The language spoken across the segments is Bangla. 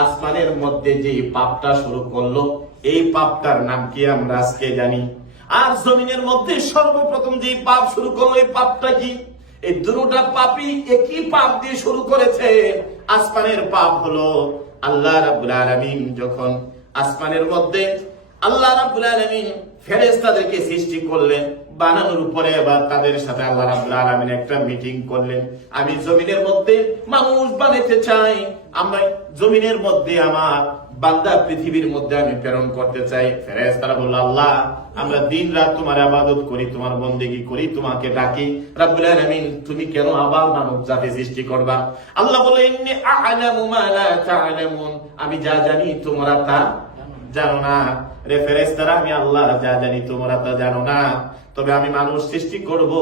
আসমানের মধ্যে যে পাপটা শুরু করল, এই পাপটার নাম কি আমরা আজকে জানি? আর জমিনের মধ্যে সর্বপ্রথম যে পাপ শুরু করল, এই পাপটা কি? এই দুটা পাপই একই পাপ দিয়ে শুরু করেছে। আসমানের পাপ হলো আল্লাহ রাবুল আলমিন। যখন আসমানের মধ্যে আল্লাহ রাব্বুল আলামিন ফেরেশতাদেরকে সৃষ্টি করলেন, বানানোর উপরে এবার তাদের সাথে আল্লাহ রাব্বুল আলামিন একটা মিটিং করলেন। আমি জমিনের মধ্যে মানুষ বানাতে চাই আমরা জমিনের মধ্যে আমার বান্দা পৃথিবীর মধ্যে আমি প্রেরণ করতে চাই। ফেরেশতারা বলল, আল্লাহ, আমরা দিন রাত তোমার আবাদত করি, তোমার বন্দেগি করি, তোমাকে ডাকি। রাব্বুল আলামিন, তুমি কেন আবার মানব জাতি সৃষ্টি করবা? আল্লাহ বলে ইন্নী আ'লামু মা লা তা'লামুন। আমি যা জানি তোমরা তা জানো না রে ফেরেশতারা আমি আল্লাহ যা জানি তোমরা তা জানো না। তবে আমি মানুষ সৃষ্টি করব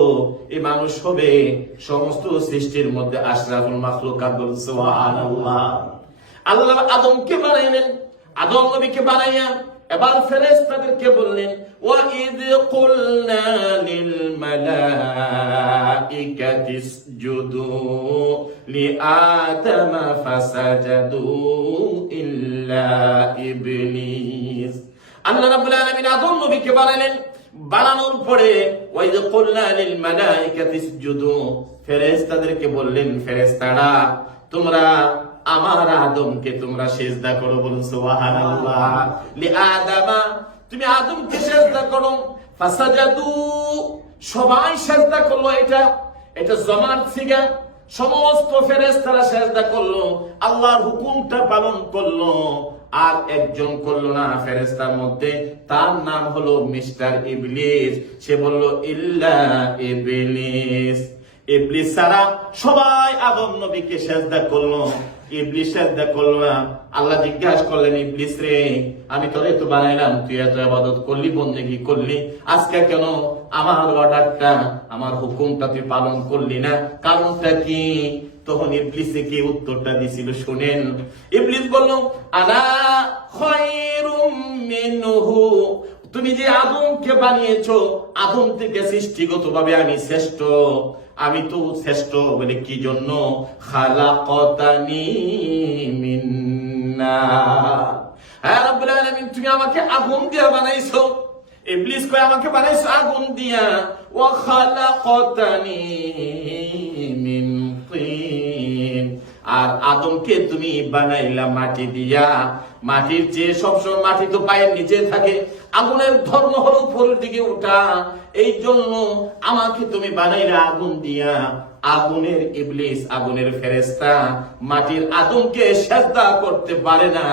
এই মানুষ হবে সমস্ত সৃষ্টির মধ্যে আশরাফুল মাখলুকাত সুবহানাল্লাহ। আল্লাহ আদমকে বানাইলেন, আদম নবীকে বানাইয়া, এবার ফেরেশতাদেরকে বললেন কুলনা লিল মালাইকাতি ইসজুদু লিআদম ফাসাজাদু ইল্লা ইবলিস আল্লাহ রাব্বুল আলামিন আদম নবীকে বানাইলেন বানানোর পরে ওয়া ইদ কুলনা লিল মালাইকাতি ইসজুদু। ফেরেশতাদেরকে বললেন, ফেরেশতারা, তোমরা আমার আদমকে তোমরা সেজদা করো বলুন সুবহানাল্লাহ। লি আদামা তুমি আদমকে সেজদা করো। ফাসাজাদু, সবাই সেজদা করল এটা। এটা জমাত সিগা সমস্ত ফেরেশতারা সেজদা করল। আল্লাহর হুকুমটা পালন করল। আর একজন করল না, ফেরেশতার মধ্যে। তার নাম হলো মিস্টার ইবলিস। সে বলল, ইল্লা ইবলিস। ইবলিস সারা সবাই আদম নবীকে সেজদা করল। ইবলিস সেজদা করল না। আল্লাহ জিজ্ঞাসা করলেন, ইবলিস রে, আমি তোরে বানাইলাম, তুই এত আবাদত করলি, বন্দেগি করলি। আজকে কেন আমার অর্ডারটা, আমার হুকুমটা তুই পালন করলি না? কারণটা কি? তখন ইবলিসে কি উত্তরটা দিছিল? শুনেন। ইবলিস বলল আনা খায়রুম মিনহু। তুমি যে আদমকে বানিয়েছো, আদম থেকে সৃষ্টিগতভাবে আমি শ্রেষ্ঠ। আমি তো শ্রেষ্ঠ বলে কি জন্য? খালাকতানি মিন নার হ্যাঁ রাব্বুল আলামিন, তুমি আমাকে আগুন দিয়ে বানাইছো। ইবলিস কয়, আমাকে বানাইছো আগুন দিয়া। ওয়া খালাকতানি আদমকে তুমি বানাইলা মাটি দিয়া। মাটির চেয়ে সবসময় মাটি তো পায়ের নিচে থাকে। আগুনের ধর্ম হলো উপরের দিকে ওঠা এই জন্য আমাকে তুমি বানাইলা আগুন দিয়া। আগুনের ইবলিস, আগুনের ফেরেস্তা মাটির আদমকে সেজদা করতে পারে না।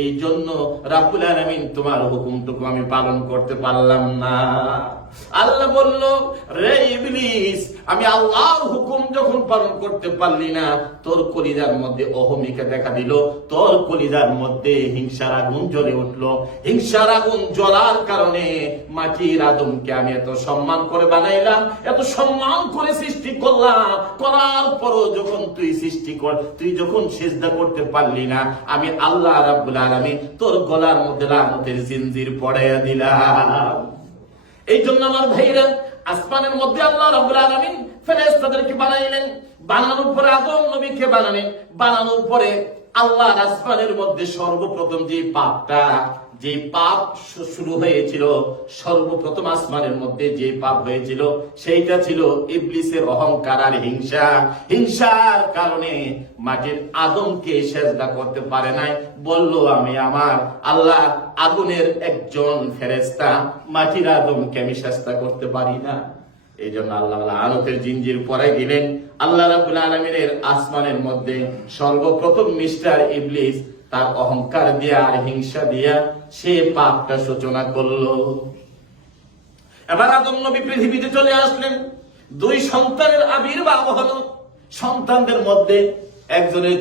এই জন্য রাব্বুল আলামিন তোমার হুকুমটুকু আমি পালন করতে পারলাম না। আল্লাহ বলল, রে ইবলিস আমি আল্লাহর হুকুম যখন পালন করতে পারলি না, তোর কলিজার মধ্যে অহমিকা দেখা দিল, তোর কলিজার মধ্যে হিংসার আগুন জ্বলে উঠল। হিংসার আগুন জ্বলার কারণে মাটির আদমকে আমি এত সম্মান করে বানাইলাম, এত সম্মান করে সৃষ্টি করলাম। করার পরও যখন তুই সৃষ্টি কর, তুই যখন সেজদা করতে পারলি না, আমি আল্লাহ রাব্বুল আলামিন তোর গলার মধ্যে লানতের জিনজির পড়াইয়া দিলাম। এই জন্য আমার ভাইরা, আসমানের মধ্যে আল্লাহ রাব্বুল আলামিন ফেরেশতাদেরকে বানাইলেন। বানানোর পরে আদম নবীকে বানালেন। বানানোর পরে আল্লাহ আসমানের মধ্যে সর্বপ্রথম যে পাপটা, যে পাপ শুরু হয়েছিল, সর্বপ্রথম আসমানের মধ্যে যে পাপ হয়েছিল, সেইটা ছিল ইবলিসের অহংকার আর হিংসা। হিংসার কারণে মাটির আদমকে সেজদা করতে পারে নাই। বলল, আমি আমার আল্লাহ আগুনের একজন ফেরেস্তা মাটির আদমকে আমি সেজদা করতে পারি না। এই জন্য আল্লাহ আনতের জিঞ্জির পরে দিলেন। আল্লাহ রাবুল আলমিনের আসমানের মধ্যে সর্বপ্রথম মিস্টার ইবলিস তার অহংকার দিয়া আর হিংসা দিয়া সে পাপটা সূচনা করল। এবার আদম নবী পৃথিবীতে চলে আসলেন। দুই সন্তানের আবির্ভাব হলো। সন্তানদের মধ্যে একজনের